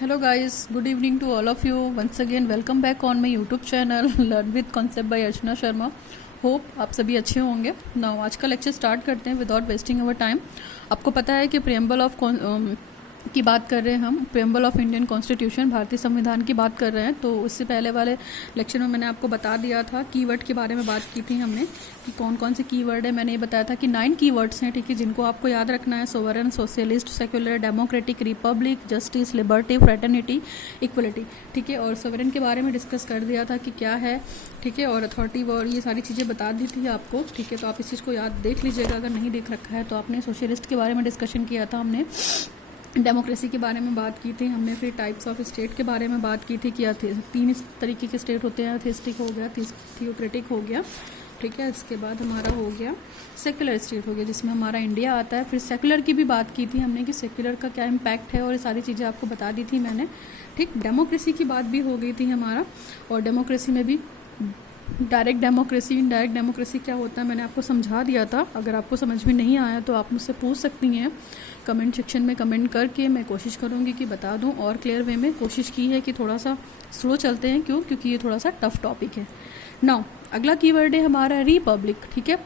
Hello guys, good evening to all of you. Once again welcome back on my YouTube channel Learn with Concept by Archana Sharma. Hope आप सभी अच्छे होंगे। Now आज का lecture start करते हैं without wasting our time. आपको पता है कि प्रियम्बल ऑफ की बात कर रहे हैं हम, प्रियम्बल ऑफ इंडियन कॉन्स्टिट्यूशन, भारतीय संविधान की बात कर रहे हैं। तो इससे पहले वाले लेक्चर में मैंने आपको बता दिया था कीवर्ड के बारे में बात की थी हमने कि कौन कौन से कीवर्ड है। मैंने ये बताया था कि 9 कीवर्ड्स हैं, ठीक है, जिनको आपको याद रखना है। Sovereign, socialist, secular, democratic, Republic, justice, liberty, fraternity, equality, ठीक है। और सोवरेन के बारे में डिस्कस कर दिया था कि क्या है, ठीक है, और अथॉरिटी और ये सारी चीज़ें बता दी थी आपको, ठीक है। तो आप इस चीज़ को याद देख लीजिएगा अगर नहीं देख रखा है तो। आपने सोशलिस्ट के बारे में डिस्कशन किया था हमने, डेमोक्रेसी के बारे में बात की थी हमने, फिर टाइप्स ऑफ स्टेट के बारे में बात की थी कि 3 तरीके के स्टेट होते हैं। एथिस्टिक हो गया, थियोक्रेटिक हो गया, ठीक है। इसके बाद हमारा हो गया सेक्युलर स्टेट हो गया, जिसमें हमारा इंडिया आता है। फिर सेक्युलर की भी बात की थी हमने कि सेक्युलर का क्या इम्पैक्ट है, और ये सारी चीज़ें आपको बता दी थी मैंने, ठीक। डेमोक्रेसी की बात भी हो गई थी हमारा, और डेमोक्रेसी में भी डायरेक्ट डेमोक्रेसी, इनडायरेक्ट डेमोक्रेसी क्या होता है मैंने आपको समझा दिया था। अगर आपको समझ में नहीं आया तो आप मुझसे पूछ सकती हैं कमेंट सेक्शन में, कमेंट करके मैं कोशिश करूँगी कि बता दूँ, और क्लियर वे में कोशिश की है कि थोड़ा सा स्लो चलते हैं। क्यों? क्योंकि ये थोड़ा सा टफ टॉपिक है। नाउ अगला कीवर्ड है हमारा रिपब्लिक, ठीक है।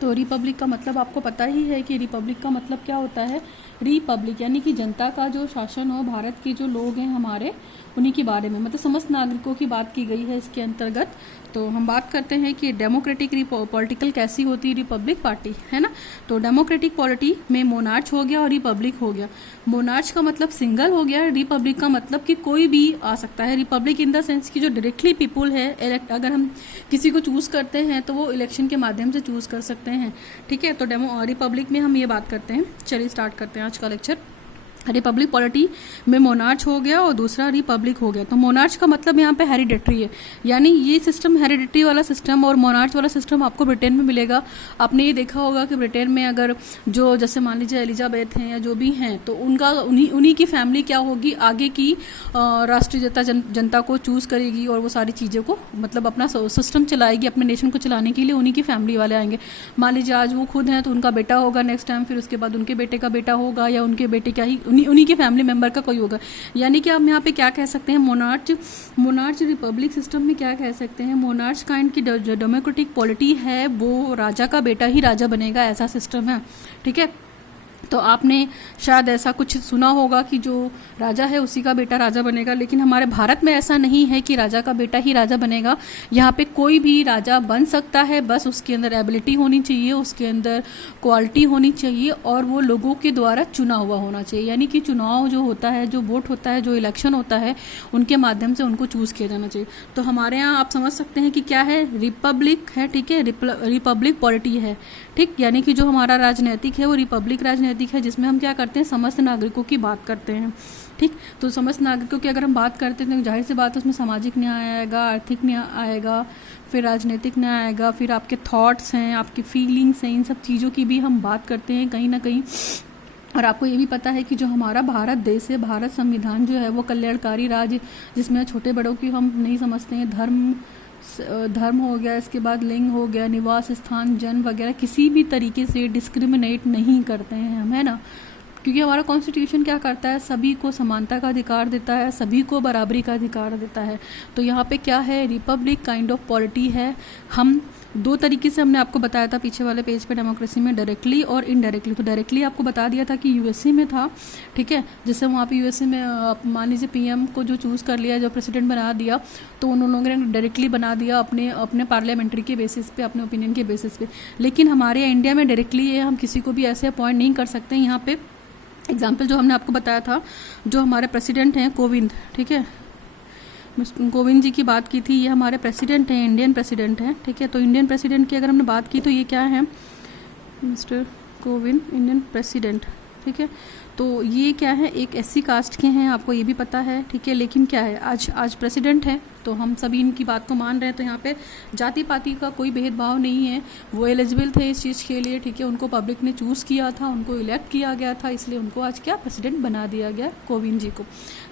तो रिपब्लिक का मतलब आपको पता ही है कि रिपब्लिक का मतलब क्या होता है। रिपब्लिक यानी कि जनता का जो शासन हो, भारत के जो लोग हैं हमारे, उन्हीं के बारे में, मतलब समस्त नागरिकों की बात की गई है इसके अंतर्गत। तो हम बात करते हैं कि डेमोक्रेटिक पॉलिटिकल कैसी होती है रिपब्लिक पार्टी, है ना। तो डेमोक्रेटिक पॉलिटी में मोनार्च हो गया और रिपब्लिक हो गया। मोनार्च का मतलब सिंगल हो गया, रिपब्लिक का मतलब कि कोई भी आ सकता है। रिपब्लिक इन द सेंस कि जो डायरेक्टली पीपुल है, अगर हम किसी को चूज़ करते हैं तो वो इलेक्शन के माध्यम से चूज़ कर सकते हैं, ठीक है। तो रिपब्लिक में हम ये बात करते हैं। चलिए स्टार्ट करते हैं आज का लेक्चर। रिपब्लिक पॉलिटी में मोनार्च हो गया और दूसरा रिपब्लिक हो गया। तो मोनार्च का मतलब यहाँ पे हेरिडेटरी है, यानी ये सिस्टम हेरिडेटरी वाला सिस्टम, और मोनार्च वाला सिस्टम आपको ब्रिटेन में मिलेगा। आपने ये देखा होगा कि ब्रिटेन में अगर जो, जैसे मान लीजिए एलिजाबेथ हैं या जो भी हैं, तो उनका उन्हीं की फैमिली क्या होगी, आगे की राष्ट्रीय जनता को चूज़ करेगी, और वो सारी चीज़ों को मतलब अपना सिस्टम चलाएगी, अपने नेशन को चलाने के लिए उन्हीं की फैमिली वाले आएंगे। मान लीजिए आज वो खुद हैं तो उनका बेटा होगा नेक्स्ट टाइम, फिर उसके बाद उनके बेटे का बेटा होगा, या उनके बेटे क्या ही उन्हीं के फैमिली मेंबर का कोई होगा। यानी कि आप यहाँ पे क्या कह सकते हैं, मोनार्च रिपब्लिक सिस्टम में क्या कह सकते हैं, मोनार्च काइंड की जो डेमोक्रेटिक पॉलिटी है वो राजा का बेटा ही राजा बनेगा, ऐसा सिस्टम है, ठीक है। तो आपने शायद ऐसा कुछ सुना होगा कि जो राजा है उसी का बेटा राजा बनेगा, लेकिन हमारे भारत में ऐसा नहीं है कि राजा का बेटा ही राजा बनेगा। यहाँ पे कोई भी राजा बन सकता है, बस उसके अंदर एबिलिटी होनी चाहिए, उसके अंदर क्वालिटी होनी चाहिए, और वो लोगों के द्वारा चुना हुआ होना चाहिए। यानी कि चुनाव जो होता है, जो वोट होता है, जो इलेक्शन होता है, उनके माध्यम से उनको चूज़ किया जाना चाहिए। तो हमारे यहाँ आप समझ सकते हैं कि क्या है, रिपब्लिक है, ठीक है, रिपब्लिक पॉलिटी है, ठीक। यानी कि जो हमारा राजनीतिक है वो रिपब्लिक राजनीतिक है, जिसमें हम क्या करते हैं, समस्त नागरिकों की बात करते हैं, ठीक। तो समस्त नागरिकों की अगर हम बात करते हैं तो जाहिर सी बात है उसमें सामाजिक न्याय आएगा, आर्थिक न्याय आएगा, फिर राजनीतिक न्याय आएगा, फिर आपके थॉट्स हैं, आपकी फीलिंग्स हैं, इन सब चीज़ों की भी हम बात करते हैं कहीं ना कहीं। और आपको ये भी पता है कि जो हमारा भारत देश है, भारत संविधान जो है वो कल्याणकारी राज्य, जिसमें छोटे बड़ों की हम नहीं समझते हैं। धर्म हो गया, इसके बाद लिंग हो गया, निवास स्थान, जन्म वगैरह, किसी भी तरीके से डिस्क्रिमिनेट नहीं करते हैं हम, है ना। क्योंकि हमारा कॉन्स्टिट्यूशन क्या करता है, सभी को समानता का अधिकार देता है, सभी को बराबरी का अधिकार देता है। तो यहाँ पे क्या है, रिपब्लिक काइंड ऑफ पॉलिटी है। हम 2 तरीके से हमने आपको बताया था पीछे वाले पेज पे, डेमोक्रेसी में डायरेक्टली और इनडायरेक्टली। तो डायरेक्टली आपको बता दिया था कि यूएसए में था, ठीक है। जैसे वहाँ पे यूएसए में मान लीजिए पीएम को जो चूज़ कर लिया, जो प्रेसिडेंट बना दिया, तो उन लोगों ने डायरेक्टली बना दिया अपने पार्लियामेंट्री के बेसिस पे, अपने ओपिनियन के बेसिस पे। लेकिन हमारे इंडिया में डायरेक्टली हम किसी को भी ऐसे अपॉइंट नहीं कर सकते। यहाँ पे एग्जाम्पल जो हमने आपको बताया था, जो हमारे प्रेसिडेंट हैं कोविंद, ठीक है, कोविंद जी की बात की थी, ये हमारे प्रेसिडेंट हैं, इंडियन प्रेसिडेंट हैं, ठीक है। तो इंडियन प्रेसिडेंट की अगर हमने बात की तो ये क्या है, मिस्टर कोविंद, इंडियन प्रेसिडेंट, ठीक है। तो ये क्या है, एक एससी कास्ट के हैं, आपको ये भी पता है, ठीक है। लेकिन क्या है, आज प्रेसिडेंट है तो हम सभी इनकी बात को मान रहे हैं। तो यहाँ पे जाति पाति का कोई भेदभाव नहीं है, वो एलिजिबल थे इस चीज़ के लिए, ठीक है। उनको पब्लिक ने चूज़ किया था, उनको इलेक्ट किया गया था, इसलिए उनको आज क्या प्रेसिडेंट बना दिया गया, कोविंद जी को।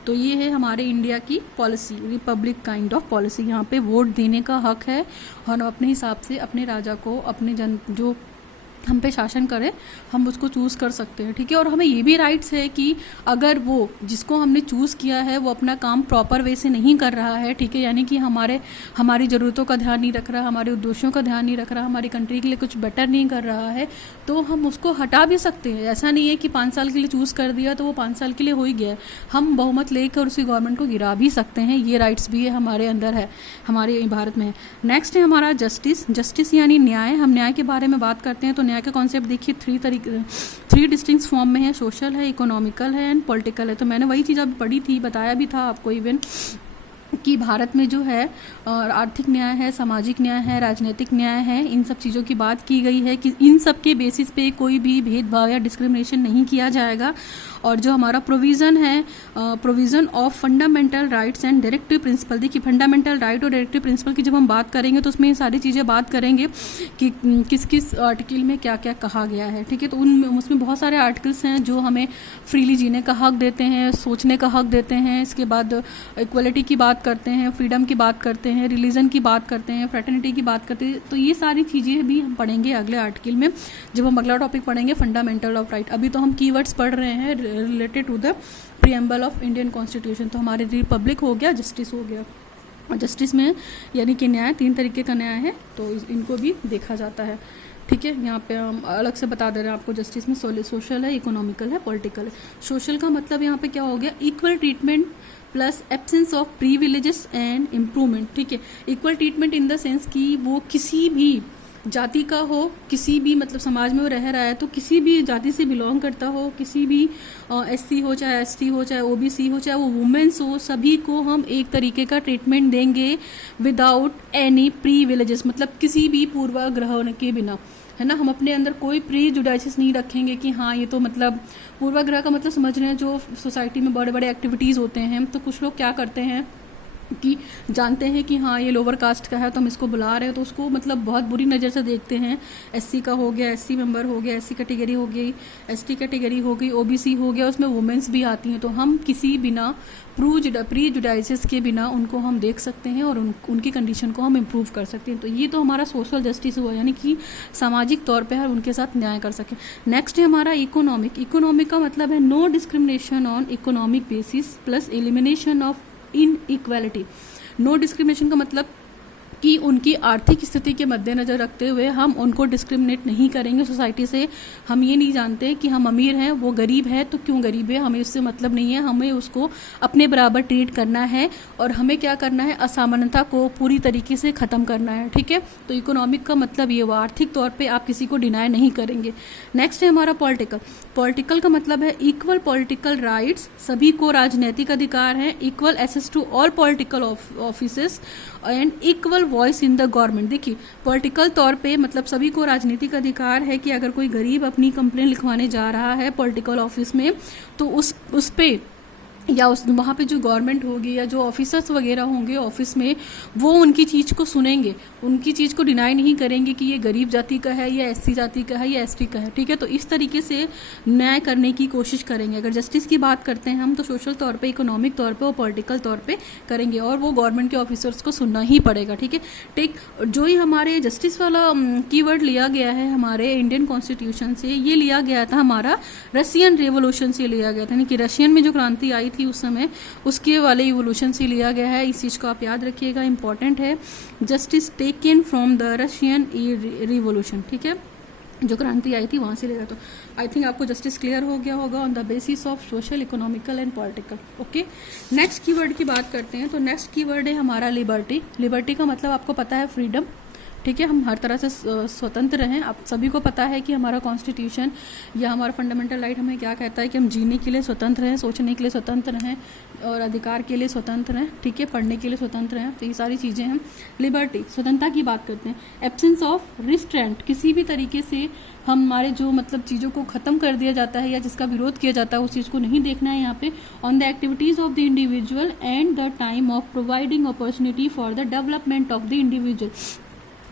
तो ये है हमारे इंडिया की policy, Republic kind of policy. यहाँ पे वोट देने का हक है, और अपने हिसाब से अपने राजा को, अपने जो हम पे शासन करे, हम उसको चूज़ कर सकते हैं, ठीक है। और हमें ये भी राइट्स है कि अगर वो जिसको हमने चूज़ किया है वो अपना काम प्रॉपर वे से नहीं कर रहा है, ठीक है, यानी कि हमारी ज़रूरतों का ध्यान नहीं रख रहा, हमारे उद्देश्यों का ध्यान नहीं रख रहा, हमारी कंट्री के लिए कुछ बेटर नहीं कर रहा है, तो हम उसको हटा भी सकते हैं। ऐसा नहीं है कि 5 साल के लिए चूज़ कर दिया तो वो 5 साल के लिए हो ही गया है, हम बहुमत लेकर उसी गवर्नमेंट को गिरा भी सकते हैं। ये राइट्स भी है हमारे अंदर है, हमारे भारत में है। नेक्स्ट है हमारा जस्टिस यानी न्याय। हम न्याय के बारे में बात करते हैं तो न्याय का कॉन्सेप्ट देखिए 3 डिस्टिंक्ट फॉर्म में है, सोशल है, इकोनॉमिकल है एंड पॉलिटिकल है। तो मैंने वही चीज़ अब पढ़ी थी, बताया भी था आपको इवन कि भारत में जो है आर्थिक न्याय है, सामाजिक न्याय है, राजनीतिक न्याय है, इन सब चीज़ों की बात की गई है कि इन सब के बेसिस पे कोई भी भेदभाव या डिस्क्रिमिनेशन नहीं किया जाएगा। और जो हमारा प्रोविज़न है, provision of fundamental rights and directive principle, देखिए फंडामेंटल राइट और डायरेक्टिव प्रिंसिपल की जब हम बात करेंगे तो उसमें ये सारी चीज़ें बात करेंगे कि किस किस आर्टिकल में क्या क्या कहा गया है, ठीक है। तो उसमें बहुत सारे आर्टिकल्स हैं जो हमें फ्रीली जीने का हक देते हैं, सोचने का हक देते हैं, इसके बाद इक्वलिटी की बात करते हैं, फ्रीडम की बात करते हैं, रिलीजन की बात करते हैं, फ्रेटर्निटी की बात करते हैं। तो ये सारी चीज़ें भी हम पढ़ेंगे अगले आर्टिकल में, जब हम अगला टॉपिक पढ़ेंगे फंडामेंटल ऑफ राइट। अभी तो हम कीवर्ड्स पढ़ रहे हैं related to the preamble of Indian constitution. तो हमारे रिपब्लिक हो गया, जस्टिस हो गया, और जस्टिस में यानी कि न्याय 3 तरीके का न्याय है, तो इनको भी देखा जाता है, ठीक है। यहाँ पे हम अलग से बता दे रहे हैं आपको, जस्टिस में सोशल है, इकोनॉमिकल है, पॉलिटिकल है। सोशल का मतलब यहाँ पे क्या हो गया, equal treatment plus absence of privileges and improvement, ठीक है। Equal treatment in the sense कि वो किसी भी जाति का हो, किसी भी मतलब समाज में वो रह रहा है तो किसी भी जाति से बिलोंग करता हो, किसी भी एससी हो चाहे एसटी हो चाहे ओबीसी हो चाहे वो वुमेन्स हो, सभी को हम एक तरीके का ट्रीटमेंट देंगे विदाउट एनी प्रीविलेजेस, मतलब किसी भी पूर्वाग्रह के बिना, है ना। हम अपने अंदर कोई प्रीजुडाइसिस नहीं रखेंगे कि हाँ ये तो मतलब पूर्वाग्रह का मतलब समझ रहे हैं जो सोसाइटी में बड़े बड़े एक्टिविटीज़ होते हैं, तो कुछ लोग क्या करते हैं कि जानते हैं कि हाँ ये लोअर कास्ट का है तो हम इसको बुला रहे हैं, तो उसको मतलब बहुत बुरी नज़र से देखते हैं। एससी का हो गया, एससी मेंबर हो गया, एससी कैटेगरी हो गई, एसटी कैटेगरी हो गई, ओबीसी हो गया, उसमें वुमेन्स भी आती हैं। तो हम किसी बिना प्री जुडाइसिस के बिना उनको हम देख सकते हैं और उनकी कंडीशन को हम इम्प्रूव कर सकते हैं। तो ये तो हमारा सोशल जस्टिस हुआ, यानी कि सामाजिक तौर पे हम उनके साथ न्याय कर सकें। नेक्स्ट है हमारा इकोनॉमिक का मतलब है no discrimination on economic basis plus elimination of inequality. No discrimination का मतलब कि उनकी आर्थिक स्थिति के मद्देनज़र रखते हुए हम उनको डिस्क्रिमिनेट नहीं करेंगे सोसाइटी से। हम ये नहीं जानते कि हम अमीर हैं वो गरीब है तो क्यों गरीब है, हमें उससे मतलब नहीं है, हमें उसको अपने बराबर ट्रीट करना है और हमें क्या करना है, असमानता को पूरी तरीके से ख़त्म करना है, ठीक है। तो इकोनॉमिक का मतलब ये हुआ, आर्थिक तौर पर आप किसी को डिनाई नहीं करेंगे। नेक्स्ट है हमारा पॉलिटिकल का मतलब है इक्वल पॉलिटिकल राइट्स, सभी को राजनीतिक अधिकार हैं, equal access to all political offices and equal voice in the government. देखिए पॉलिटिकल तौर पे मतलब सभी को राजनीतिक अधिकार है कि अगर कोई गरीब अपनी कंप्लेन लिखवाने जा रहा है पॉलिटिकल ऑफिस में तो उस पे या वहाँ पे जो गवर्नमेंट होगी या जो ऑफिसर्स वगैरह होंगे ऑफिस में, वो उनकी चीज़ को सुनेंगे, उनकी चीज़ को डिनाई नहीं करेंगे कि ये गरीब जाति का है या एससी जाति का है या एसटी का है, ठीक है। तो इस तरीके से न्याय करने की कोशिश करेंगे। अगर जस्टिस की बात करते हैं हम तो सोशल तौर पे, इकोनॉमिक तौर पे और पॉलिटिकल तौर पे करेंगे और वो गवर्नमेंट के ऑफिसर्स को सुनना ही पड़ेगा, ठीक है। ठीक जो ही हमारे जस्टिस वाला कीवर्ड लिया गया है हमारे इंडियन कॉन्स्टिट्यूशन से, ये लिया गया था हमारा रशियन रेवोल्यूशन से लिया गया था, यानी कि रशियन में जो क्रांति आई थी उस समय उसके वाले इवोल्यूशन से लिया गया है। इस चीज़ को आप याद रखिएगा, इंपॉर्टेंट है। Justice taken from the Russian revolution, ठीक है, जो क्रांति आई थी वहाँ से लिया। तो आई थिंक आपको जस्टिस क्लियर हो गया होगा on the basis of social, economical and political. Okay, next keyword की बात करते हैं। तो नेक्स्ट कीवर्ड है हमारा लिबर्टी। लिबर्टी का मतलब आपको पता है फ्रीडम, ठीक है। हम हर तरह से स्वतंत्र हैं। आप सभी को पता है कि हमारा कॉन्स्टिट्यूशन या हमारा फंडामेंटल राइट हमें क्या कहता है कि हम जीने के लिए स्वतंत्र हैं, सोचने के लिए स्वतंत्र हैं और अधिकार के लिए स्वतंत्र हैं, ठीक है, पढ़ने के लिए स्वतंत्र हैं। तो ये सारी चीज़ें हैं। लिबर्टी, स्वतंत्रता की बात करते हैं। एब्सेंस ऑफ रिस्ट्रेंट, किसी भी तरीके से हमारे जो मतलब चीज़ों को ख़त्म कर दिया जाता है या जिसका विरोध किया जाता है उस चीज़ को नहीं देखना है यहाँ पे। On the activities of the individual and the time of providing opportunity for the development of the individual.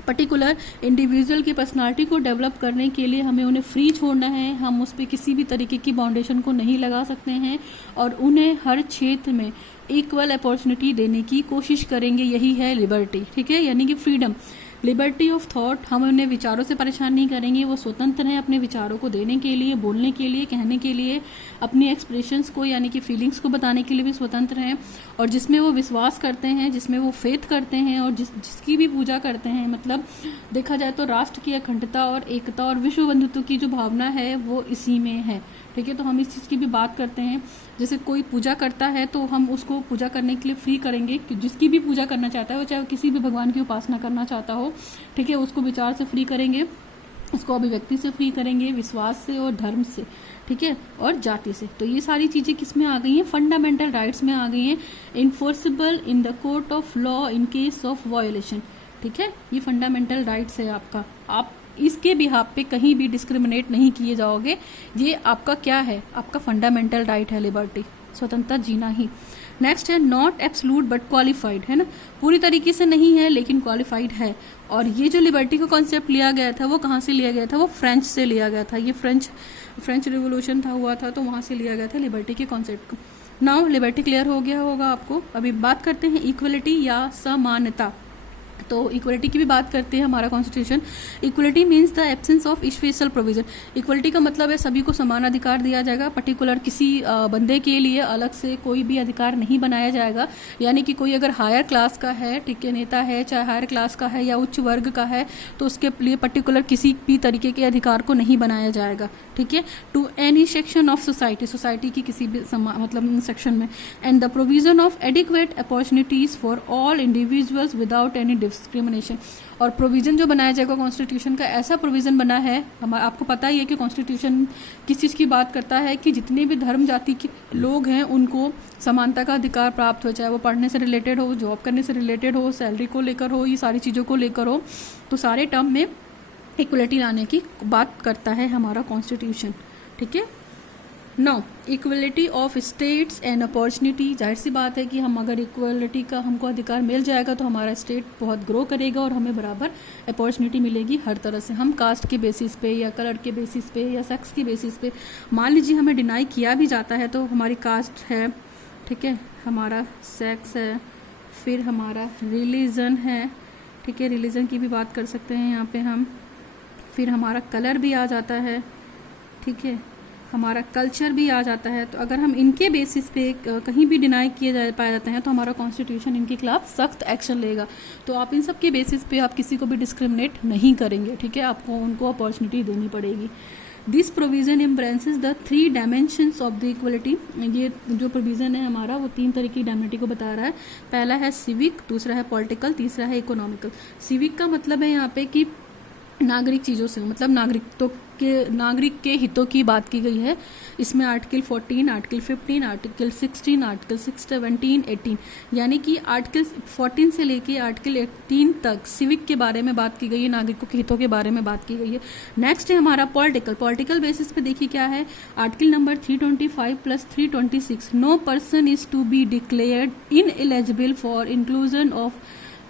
Particular individual की पर्सनालिटी को डेवलप करने के लिए हमें उन्हें फ्री छोड़ना है, हम उस पर किसी भी तरीके की बाउंडेशन को नहीं लगा सकते हैं और उन्हें हर क्षेत्र में इक्वल अपॉर्चुनिटी देने की कोशिश करेंगे। यही है लिबर्टी, ठीक है, यानी कि फ्रीडम। लिबर्टी ऑफ थॉट, हम उन्हें विचारों से परेशान नहीं करेंगे, वो स्वतंत्र हैं अपने विचारों को देने के लिए, बोलने के लिए, कहने के लिए, अपनी एक्सप्रेशंस को यानी कि फीलिंग्स को बताने के लिए भी स्वतंत्र हैं। और जिसमें वो विश्वास करते हैं, जिसमें वो फेथ करते हैं और जिसकी भी पूजा करते हैं, मतलब देखा जाए तो राष्ट्र की अखंडता और एकता और विश्व बंधुत्व की जो भावना है वो इसी में है। ठीक है, तो हम इस चीज़ की भी बात करते हैं। जैसे कोई पूजा करता है तो हम उसको पूजा करने के लिए फ्री करेंगे, कि जिसकी भी पूजा करना चाहता है वो चाहे किसी भी भगवान की उपासना करना चाहता हो, ठीक है, उसको विचार से फ्री करेंगे, उसको अभिव्यक्ति से फ्री करेंगे, विश्वास से और धर्म से, ठीक है, और जाति से। तो ये सारी चीज़ें किस में आ गई हैं? फंडामेंटल राइट्स में आ गई हैं। Enforceable in the court of law in case of violation, ठीक है, ये फंडामेंटल राइट्स है आपका। आप इसके बिहाफ पे कहीं भी डिस्क्रिमिनेट नहीं किए जाओगे। ये आपका क्या है? आपका फंडामेंटल राइट है, लिबर्टी, स्वतंत्रता जीना ही। नेक्स्ट है नॉट एब्सोल्यूट बट क्वालिफाइड, है ना, पूरी तरीके से नहीं है लेकिन क्वालिफाइड है। और ये जो लिबर्टी का कॉन्सेप्ट लिया गया था वो कहाँ से लिया गया था? वो फ्रेंच से लिया गया था। ये फ्रेंच रिवोल्यूशन हुआ था तो वहाँ से लिया गया था लिबर्टी के कॉन्सेप्ट को। नाउ लिबर्टी क्लियर हो गया होगा आपको। अभी बात करते हैं इक्वलिटी या समानता। तो इक्वलिटी की भी बात करते हैं हमारा constitution. Equality means the absence of special provision. Equality का मतलब है सभी को समान अधिकार दिया जाएगा, पर्टिकुलर किसी बंदे के लिए अलग से कोई भी अधिकार नहीं बनाया जाएगा। यानी कि कोई अगर हायर क्लास का है, ठीक है, नेता है, चाहे हायर क्लास का है या उच्च वर्ग का है, तो उसके लिए पर्टिकुलर किसी भी तरीके के अधिकार को नहीं बनाया जाएगा, ठीक है, to any section of society की किसी भी मतलब सेक्शन में। And the provision of adequate opportunities for all individuals without any discrimination. और प्रोविजन जो बनाया जाएगा कॉन्स्टिट्यूशन का, ऐसा प्रोविजन बना है, आपको पता ही है कि कॉन्स्टिट्यूशन किस चीज़ की बात करता है कि जितने भी धर्म जाति के लोग हैं उनको समानता का अधिकार प्राप्त हो, चाहे वो पढ़ने से रिलेटेड हो, जॉब करने से रिलेटेड हो, सैलरी को लेकर हो, ये सारी चीज़ों को लेकर हो। तो सारे टर्म में इक्वलिटी लाने की बात करता है हमारा कॉन्स्टिट्यूशन, ठीक है। No equality of status and opportunity, जाहिर सी बात है कि हम अगर इक्वलिटी का हमको अधिकार मिल जाएगा तो हमारा स्टेट बहुत ग्रो करेगा और हमें बराबर अपॉर्चुनिटी मिलेगी हर तरह से। हम कास्ट के बेसिस पे या कलर के बेसिस पे या सेक्स के बेसिस पे, मान लीजिए हमें डिनाई किया भी जाता है तो हमारी कास्ट है, ठीक है, हमारा सेक्स है, फिर हमारा रिलीजन है, ठीक है, रिलीजन की भी बात कर सकते हैं यहाँ पे हम, फिर हमारा कलर भी आ जाता है, ठीक है, हमारा कल्चर भी आ जाता है। तो अगर हम इनके बेसिस पे कहीं भी डिनाई किए पाए जाते हैं तो हमारा कॉन्स्टिट्यूशन इनके खिलाफ सख्त एक्शन लेगा। तो आप इन सब के बेसिस पे आप किसी को भी डिस्क्रिमिनेट नहीं करेंगे, ठीक है, आपको उनको अपॉर्चुनिटी देनी पड़ेगी। This provision embraces the 3 dimensions of the equality. ये जो प्रोविजन है हमारा वो 3 तरह की डायमेंटी को बता रहा है। पहला है सिविक, दूसरा है पॉलिटिकल, तीसरा है इकोनॉमिकल। सिविक का मतलब है यहाँ पे कि नागरिक चीज़ों से, मतलब नागरिक के हितों की बात की गई है। इसमें आर्टिकल 14, आर्टिकल 15, आर्टिकल 16, आर्टिकल 17, 18, यानी कि आर्टिकल 14 से लेके आर्टिकल 18 तक सिविक के बारे में बात की गई है, नागरिकों के हितों के बारे में बात की गई है। नेक्स्ट है हमारा पॉलिटिकल बेसिस पे देखिए क्या है। Article number 325 plus 326, no person is to be declared ineligible for inclusion of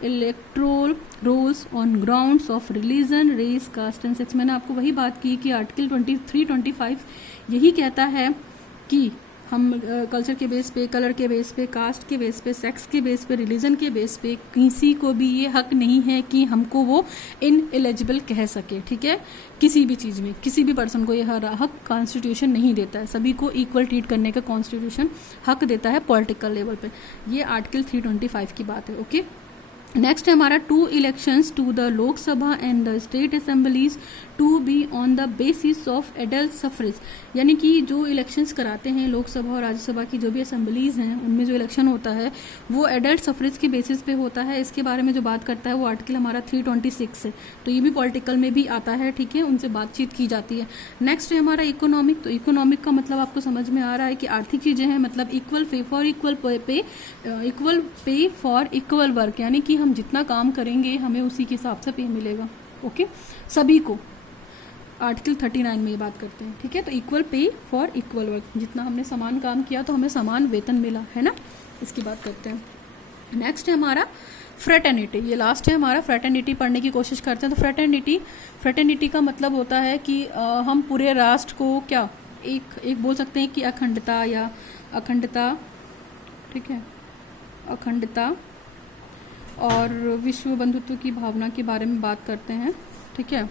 electoral rolls on grounds of religion, race, caste and sex. मैंने आपको वही बात की कि आर्टिकल 2325 यही कहता है कि हम कल्चर के बेस पे, कलर के बेस पे, कास्ट के बेस पे, सेक्स के बेस पे, रिलीजन के बेस पे किसी को भी ये हक नहीं है कि हमको वो इनएलिजिबल कह सके, ठीक है, किसी भी चीज़ में किसी भी पर्सन को ये हक कॉन्स्टिट्यूशन नहीं देता है। सभी को इक्वल ट्रीट करने का कॉन्स्टिट्यूशन हक देता है पॉलिटिकल लेवल पे। ये आर्टिकल 325 की बात है, ओके। नेक्स्ट है हमारा 2 elections to the Lok Sabha and the state assemblies to be on the basis of adult suffrage. यानी कि जो इलेक्शंस कराते हैं लोकसभा और राज्यसभा की जो भी असेंबलीज हैं उनमें जो इलेक्शन होता है वो एडल्ट सफरेज के बेसिस पे होता है। इसके बारे में जो बात करता है वो आर्टिकल हमारा 326 है। तो ये भी पॉलिटिकल में भी आता है, ठीक है, उनसे बातचीत की जाती है। नेक्स्ट है हमारा इकोनॉमिक। तो इकोनॉमिक का मतलब आपको समझ में आ रहा है कि आर्थिक चीज़ें हैं, मतलब equal pay for equal work, यानी कि हम जितना काम करेंगे हमें उसी के हिसाब से पे मिलेगा, ओके, सभी को। आर्टिकल 39 में ये बात करते हैं, ठीक है। तो equal pay for equal work, जितना हमने समान काम किया तो हमें समान वेतन मिला, है ना, इसकी बात करते हैं। नेक्स्ट है हमारा फ्रेटर्निटी। ये लास्ट है हमारा। फ्रेटर्निटी पढ़ने की कोशिश करते हैं। तो फ्रेटर्निटी का मतलब होता है कि हम पूरे राष्ट्र को क्या एक बोल सकते हैं कि अखंडता या अखंडता, ठीक है, अखंडता और विश्व बंधुत्व की भावना के बारे में बात करते हैं। ठीक है,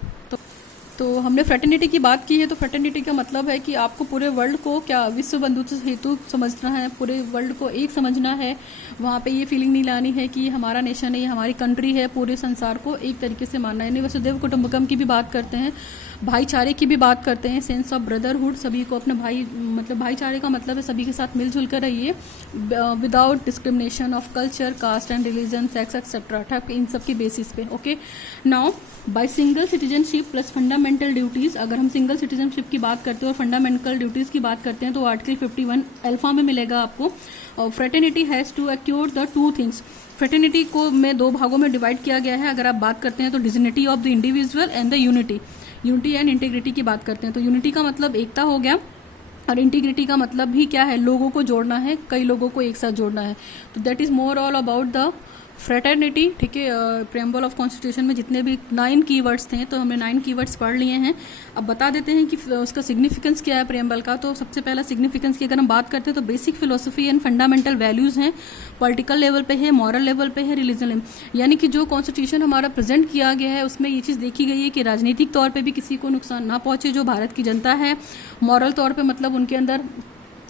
तो हमने फ्रेटर्निटी की बात की है। तो फ्रेटर्निटी का मतलब है कि आपको पूरे वर्ल्ड को क्या विश्व बंधुत्व हेतु समझना है, पूरे वर्ल्ड को एक समझना है। वहाँ पे ये फीलिंग नहीं लानी है कि हमारा नेशन है, ये हमारी कंट्री है, पूरे संसार को एक तरीके से मानना है। यानी वसुदेव कुटुंबकम की भी बात करते हैं, भाईचारे की भी बात करते हैं, सेंस ऑफ ब्रदरहुड, सभी को अपने भाई, मतलब भाईचारे का मतलब है सभी के साथ मिलजुल कर रहिए without discrimination of culture, caste and religion, sex etcetera, इन सब की बेसिस पे। Okay, now by single citizenship plus fundamental duties, अगर हम सिंगल सिटीजनशिप की बात करते हैं और फंडामेंटल ड्यूटीज की बात करते हैं तो आर्टिकल 51 अल्फा में मिलेगा आपको। Fraternity has to assure the two things. Fraternity को में दो भागों में डिवाइड किया गया है। अगर आप बात करते हैं तो dignity of the individual and the unity and integrity की बात करते हैं। तो यूनिटी का मतलब एकता हो गया और इंटीग्रिटी का मतलब भी क्या है, लोगों को जोड़ना है, कई लोगों को एक साथ जोड़ना है। तो that is more all about the fraternity. ठीक है, प्रेम्बल ऑफ कॉन्स्टिट्यूशन में जितने भी 9 कीवर्ड्स थे तो हमने 9 कीवर्ड्स पढ़ लिए हैं। अब बता देते हैं कि उसका सिग्निफिकेंस क्या है प्रेम्बल का। तो सबसे पहला सिग्निफिकेंस की अगर हम बात करते हैं तो basic philosophy and fundamental values हैं, पॉलिटिकल लेवल पे है, मॉरल लेवल पे है, रिलीजन लेवल। यानी कि जो कॉन्स्टिट्यूशन हमारा प्रेजेंट किया गया है उसमें ये चीज़ देखी गई है कि राजनीतिक तौर पर भी किसी को नुकसान ना पहुंचे जो भारत की जनता है। मॉरल तौर पर मतलब उनके अंदर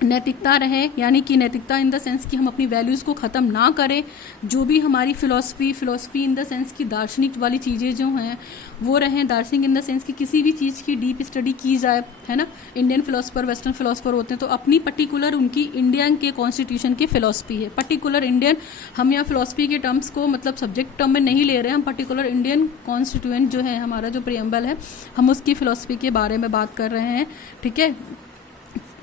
नैतिकता रहे, यानी कि नैतिकता इन द सेंस कि हम अपनी वैल्यूज़ को ख़त्म ना करें। जो भी हमारी फिलॉसफी इन द सेंस की दार्शनिक वाली चीज़ें जो हैं वो रहें। दार्शनिक इन द सेंस कि किसी भी चीज़ की डीप स्टडी की जाए, है ना। इंडियन फिलोसफर, वेस्टर्न फिलोसफर होते हैं तो अपनी पर्टिकुलर उनकी इंडिया के कॉन्स्टिट्यूशन की फिलोसफी है। पर्टिकुलर इंडियन, हम यहाँ फिलोसफी के टर्म्स को मतलब सब्जेक्ट टर्म में नहीं ले रहे हैं, हम पर्टिकुलर इंडियन कॉन्स्टिट्यूएंट जो है हमारा जो प्रियम्बल है हम उसकी फिलोसफी के बारे में बात कर रहे हैं। ठीक है,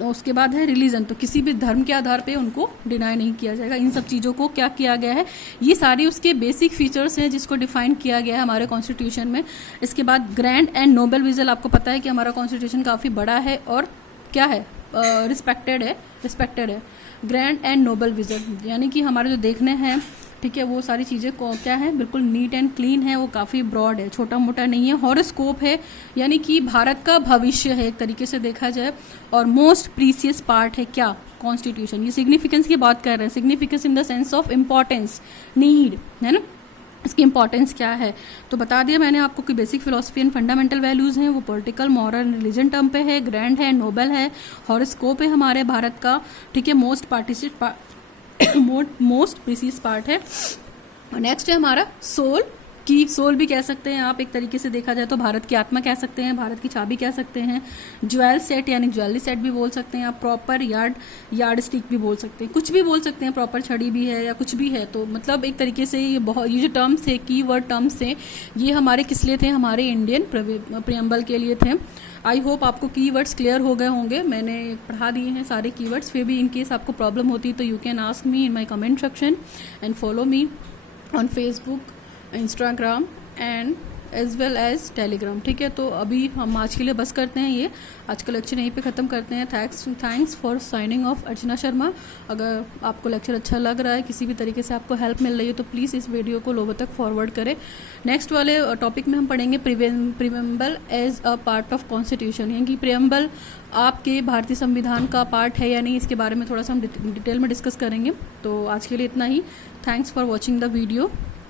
उसके बाद है रिलीजन। तो किसी भी धर्म के आधार पे उनको डिनाई नहीं किया जाएगा। इन सब चीज़ों को क्या किया गया है, ये सारी उसके बेसिक फीचर्स हैं जिसको डिफाइन किया गया है हमारे कॉन्स्टिट्यूशन में। इसके बाद ग्रैंड एंड नोबल विजन, आपको पता है कि हमारा कॉन्स्टिट्यूशन काफ़ी बड़ा है और क्या है, रिस्पेक्टेड है। ग्रैंड एंड नोबल विजन यानी कि हमारे जो देखने हैं, ठीक है, वो सारी चीज़ें क्या है, बिल्कुल नीट एंड क्लीन है, वो काफ़ी ब्रॉड है, छोटा मोटा नहीं है। हॉरोस्कोप है, यानी कि भारत का भविष्य है एक तरीके से देखा जाए। और मोस्ट प्रीसियस पार्ट है क्या, कॉन्स्टिट्यूशन। ये सिग्निफिकेंस की बात कर रहे हैं, significance in the sense of importance, need, है ना, इसकी इंपॉर्टेंस क्या है। तो बता दिया मैंने आपको कि basic philosophy and fundamental values हैं, वो पॉलिटिकल, मॉरल, रिलीजन टर्म पे है, ग्रैंड है, नोबल है, हॉरोस्कोप है हमारे भारत का। ठीक है, मोस्ट प्रीसियस पार्ट है। नेक्स्ट है हमारा सोल की, सोल भी कह सकते हैं आप एक तरीके से देखा जाए तो, भारत की आत्मा कह सकते हैं, भारत की चाबी कह सकते हैं। ज्वेल सेट यानी ज्वेलरी सेट भी बोल सकते हैं आप। प्रॉपर यार्ड स्टिक भी बोल सकते हैं, कुछ भी बोल सकते हैं, प्रॉपर छड़ी भी है या कुछ भी है। तो मतलब एक तरीके से ये जो टर्म्स थे, कीवर्ड टर्म्स थे, ये हमारे किस लिए थे, हमारे इंडियन प्रियम्बल के लिए थे। आई होप आपको कीवर्ड्स क्लियर हो गए होंगे, मैंने पढ़ा दिए हैं सारे कीवर्ड्स। फिर भी इन केस आपको प्रॉब्लम होती तो you can ask me in my comment section and follow me on Facebook, Instagram and as well as Telegram. ठीक है, तो अभी हम आज के लिए बस करते हैं, ये आज का लेक्चर यहीं पे ख़त्म करते हैं। Thanks for signing off Archana Sharma. अगर आपको लेक्चर अच्छा लग रहा है, किसी भी तरीके से आपको हेल्प मिल रही है तो प्लीज़ इस वीडियो को लोगों तक फॉरवर्ड करें। नेक्स्ट वाले टॉपिक में हम पढ़ेंगे preamble as a part of constitution, यानी कि प्रियम्बल आपके भारतीय संविधान का पार्ट है या नहीं, इसके बारे में थोड़ा सा हम डिटेल में डिस्कस करेंगे। तो आज के लिए इतना ही। Thanks for watching the video.